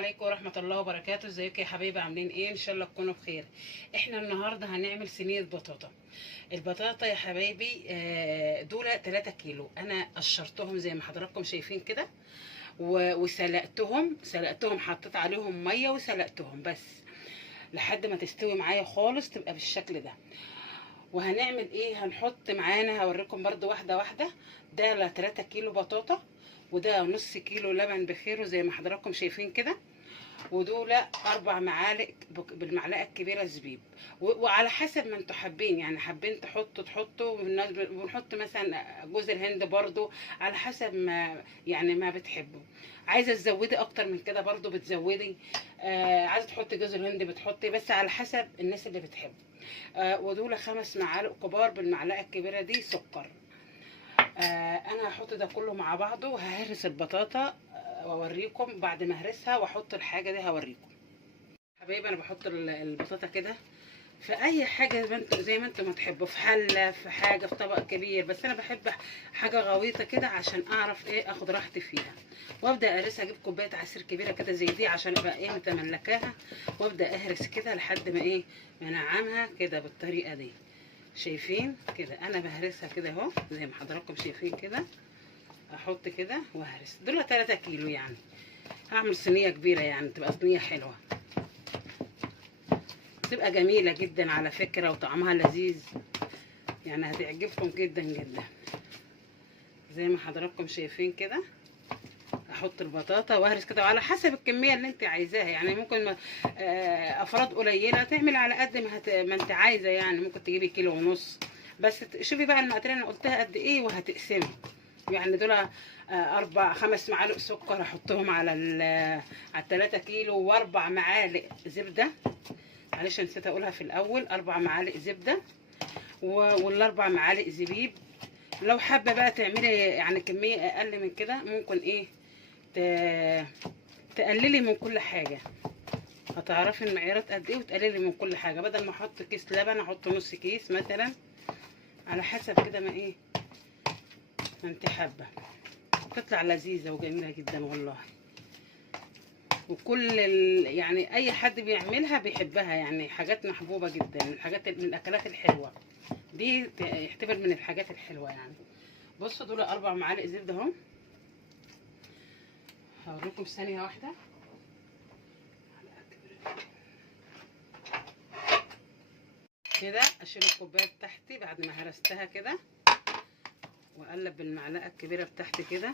عليكم ورحمة الله وبركاته. ازيكم يا حبايبي؟ عاملين ايه؟ ان شاء الله تكونوا بخير. احنا النهارده هنعمل صينية بطاطا. البطاطا يا حبايبي دول 3 كيلو. انا قشرتهم زي ما حضراتكم شايفين كده وسلقتهم حطيت عليهم مية وسلقتهم بس لحد ما تستوي معايا خالص تبقى بالشكل ده. وهنعمل ايه؟ هنحط معانا، هوريكم برضو واحدة واحدة. ده ل 3 كيلو بطاطا، وده نص كيلو لبن بخيره زي ما حضراتكم شايفين كده، ودول 4 معالق بالمعلقه الكبيره زبيب. وعلى حسب ما انتوا حابين، يعني حابين تحطوا ونحط مثلا جوز الهند برضو على حسب ما يعني ما بتحبوا. عايزه تزودي اكتر من كده برضو بتزودي، عايزه تحطي جوز الهند بتحطي، بس على حسب الناس اللي بتحب. ودول 5 معالق كبار بالمعلقه الكبيره دي سكر. انا هحط ده كله مع بعضه وههرس البطاطا واوريكم بعد ما اهرسها واحط الحاجه دي هوريكم. حبايبي انا بحط البطاطا كده في اي حاجه زي ما انتم ما تحبوا، في حله، في حاجه، في طبق كبير، بس انا بحب حاجه غويطه كده عشان اعرف ايه اخد راحتي فيها. وابدا اهرسها، اجيب كوبايه عصير كبيره كده زي دي عشان ابقى ايه متملكاها، وابدا اهرس كده لحد ما ايه ما انعمها كده بالطريقه دي. شايفين كده انا بهرسها كده اهو زي ما حضراتكم شايفين كده. احط كده واهرس. دول 3 كيلو يعني هعمل صينيه كبيره، يعني تبقى صينيه حلوه، تبقى جميله جدا على فكره وطعمها لذيذ، يعني هتعجبكم جدا جدا. زي ما حضراتكم شايفين كده احط البطاطا واهرس كده، وعلى حسب الكميه اللي انت عايزاها. يعني ممكن افراد قليله تعمل على قد ما انت عايزه، يعني ممكن تجيبي كيلو ونص، بس شوفي بقى المقادير انا قلتها قد ايه وهتقسمي. يعني دول 5 معالق سكر احطهم على 3 كيلو، و4 معالق زبده. معلش نسيت اقولها في الاول، 4 معالق زبده وال4 معالق زبيب. لو حابه بقى تعملي يعني كميه اقل من كده ممكن ايه تقللي من كل حاجه، هتعرفي المعيارات قد ايه وتقللي من كل حاجه. بدل ما احط كيس لبن احط نص كيس مثلا، على حسب كده ما ايه ما انت حابه. تطلع لذيذه وجميله جدا والله، يعني اي حد بيعملها بيحبها، يعني حاجات محبوبه جدا، من الاكلات الحلوه دي، يعتبر من الحاجات الحلوه يعني. بصوا دول 4 معالق زبده اهو، هوريكم ثانيه واحده. كده اشيل الكوبايه بتاعتي بعد ما هرستها كده، واقلب بالمعلقه الكبيره بتاعتي كده،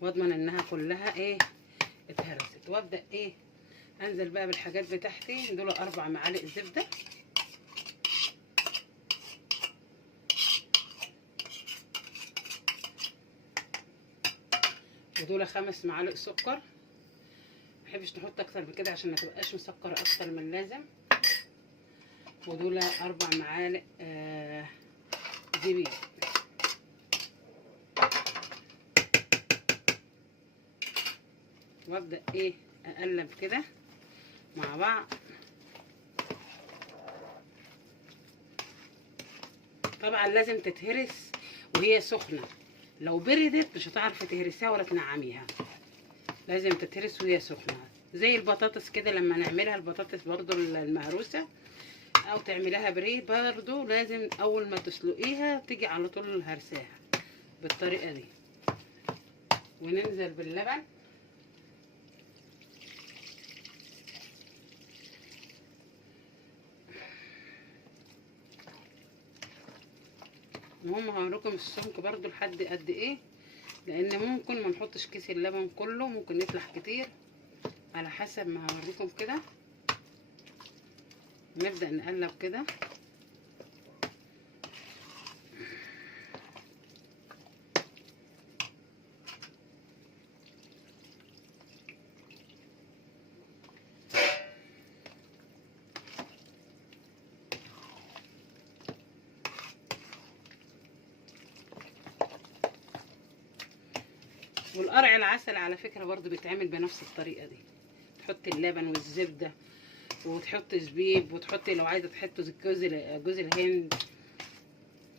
واضمن انها كلها ايه اتهرست، وابدا ايه انزل بقى بالحاجات بتاعتي. دول 4 معالق زبده، ودول 5 معالق سكر. محبش نحط اكتر من كده عشان ما تبقاش مسكره اكتر من اللازم. ودول 4 معالق زبيب. وابدا ايه اقلب كده مع بعض. طبعا لازم تتهرس وهي سخنه، لو بردت مش هتعرفي تهرسيها ولا تنعميها، لازم تتهرس وهي سخنه. زي البطاطس كده لما نعملها البطاطس برضو المهروسه او تعمليها بري، برضو لازم اول ما تسلقيها تيجي على طول هرساها بالطريقه دي. وننزل باللبن، المهم هوريكم السمك برضو لحد قد ايه، لان ممكن ما نحطش كيس اللبن كله، ممكن يفلح كتير، على حسب ما هوريكم كده. نبدأ نقلب كده، والقرع العسل على فكرة برضو بيتعمل بنفس الطريقة دي. تحطي اللبن والزبدة وتحطي زبيب، وتحطي لو عايزة تحطي جوز الهند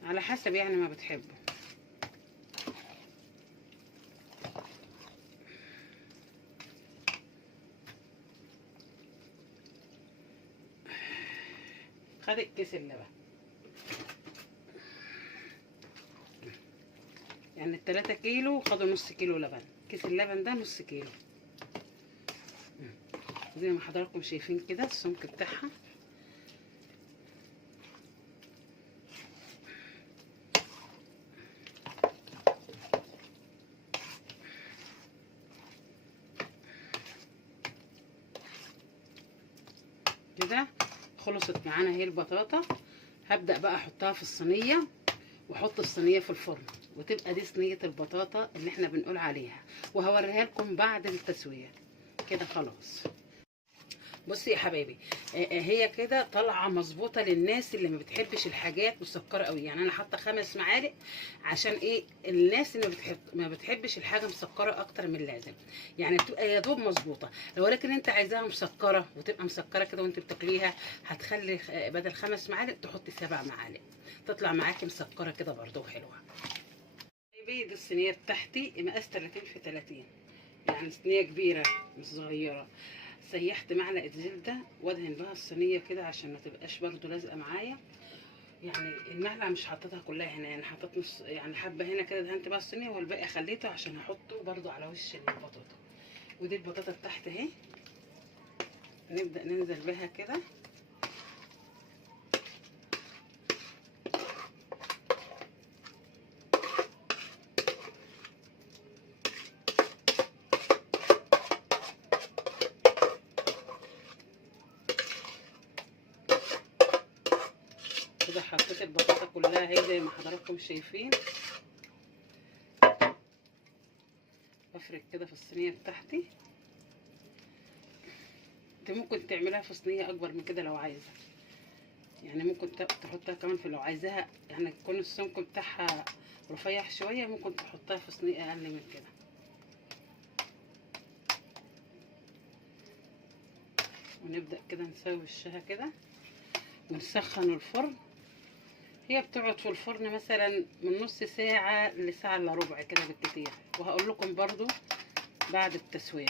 على حسب يعني ما بتحبه. خدت كيس اللبن، يعني ال3 كيلو خدوا نص كيلو لبن. كيس اللبن ده نص كيلو. زي ما حضراتكم شايفين كده السمك بتاعها. كده خلصت معانا اهي البطاطا. هبدأ بقى احطها في الصينية، واحط الصينية في الفرن، وتبقى دي صينية البطاطا اللي احنا بنقول عليها، وهوريها لكم بعد التسوية. كده خلاص. بصي يا حبايبي، هي كده طالعه مظبوطه للناس اللي ما بتحبش الحاجات مسكره قوي. يعني انا حاطه 5 معالق عشان ايه؟ الناس اللي ما بتحبش الحاجه مسكره اكتر من اللازم، يعني بتبقى يا دوب مظبوطه. ولكن انت عايزاها مسكره وتبقى مسكره كده وانت بتاكليها، هتخلي بدل 5 معالق تحطي 7 معالق، تطلع معاكي مسكره كده برده وحلوه. دي الصينيه بتاعتي مقاس 30 في 30، يعني صينيه كبيره مش صغيره. سيحت معلقه زبده وادهن بها الصينيه كده عشان ما تبقاش برده لازقه معايا. يعني المعلقه مش حطيتها كلها هنا، يعني حطيت نص، يعني حبه هنا كده دهنت بها الصينيه، والباقي خليته عشان احطه برده على وش البطاطا. ودي البطاطا بتاعتي اهي، نبدا ننزل بها كده. كده حطيت البطاطا كلها اهي زي ما حضراتكم شايفين. بفرك كده في الصينيه بتاعتي. انت ممكن تعملها في صينيه اكبر من كده لو عايزه، يعني ممكن تحطها كمان في، لو عايزاها يعني يكون السمك بتاعها رفيع شويه، ممكن تحطها في صينيه اقل من كده. ونبدا كده نسوي وشها كده ونسخن الفرن. هي بتقعد في الفرن مثلا من نص ساعه لساعه الا ربع كده بالكتير، وهقول لكم برضو بعد التسويه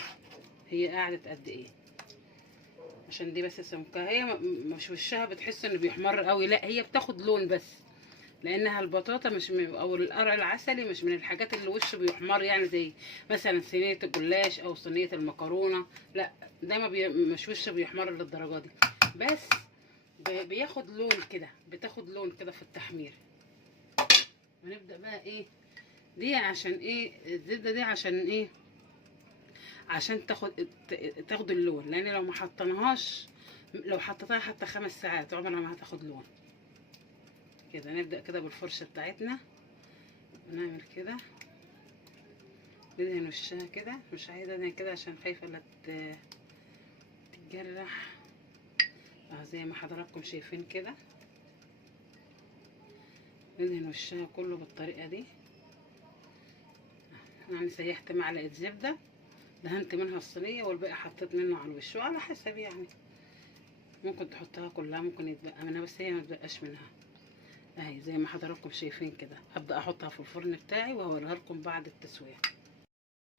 هي قعدت قد ايه، عشان دي بس سمكها. هي مش وشها بتحس انه بيحمر قوي، لا هي بتاخد لون بس، لانها البطاطا مش او القرع العسلي مش من الحاجات اللي وشه بيحمر، يعني زي مثلا صينيه الجلاش او صينيه المكرونه، لا ده ما مش وشه بيحمر للدرجه دي، بس بياخد لون كده، بتاخد لون كده في التحمير. ونبدا بقى ايه دي عشان ايه؟ الزبده دي عشان ايه؟ عشان تاخد اللون، لان لو ما حطيناهاش، لو حطيتها حتى 5 ساعات عمرها ما هتاخد لون. كده نبدأ كده بالفرشة بتاعتنا ونعمل كده، ندهن وشها كده. مش عايزة ادهن كده عشان خايفة لا تتجرح. زي ما حضراتكم شايفين كده، ندهن وشها كله بالطريقة دي. يعني سيحت معلقة زبدة دهنت منها الصينية، والباقي حطيت منه على الوش، وعلى حسب يعني ممكن تحطها كلها، ممكن يتبقى منها، بس هي ما تبقاش منها اهي زي ما حضراتكم شايفين كده. هبدا احطها في الفرن بتاعي وهوريها لكم بعد التسويه.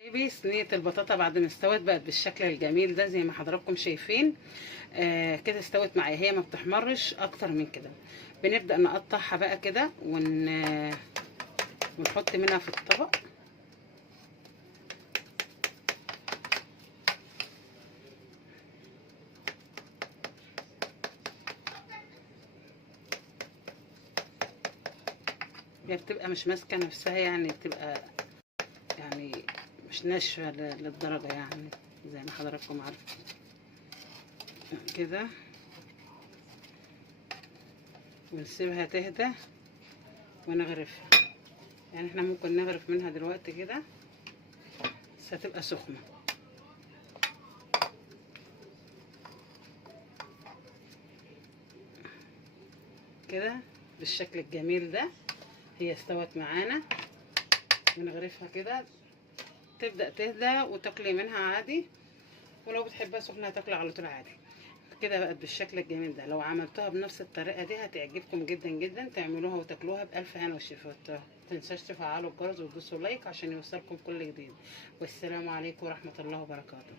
بيبي صينيه البطاطا بعد ما استوت بقت بالشكل الجميل ده زي ما حضراتكم شايفين. كده استوت معايا، هي ما بتحمرش اكتر من كده. بنبدا نقطعها بقى كده ونحط منها في الطبق. هي بتبقى مش ماسكه نفسها، يعني بتبقى يعني مش ناشفه للدرجه، يعني زي ما حضراتكم عارفين كده. ونسيبها تهدى ونغرفها، يعني احنا ممكن نغرف منها دلوقتي كده بس هتبقى سخنه كده بالشكل الجميل ده. هي استوت معانا، بنغرفها كده تبدأ تهدى وتاكلي منها عادي، ولو بتحبها سخنة تاكلي على طول عادي. كده بقت بالشكل الجميل ده. لو عملتوها بنفس الطريقة دي هتعجبكم جدا جدا، تعملوها وتاكلوها بألف هنا وشفا. متنساش تفعلوا الجرس وتدوسوا لايك عشان يوصلكم كل جديد. والسلام عليكم ورحمة الله وبركاته.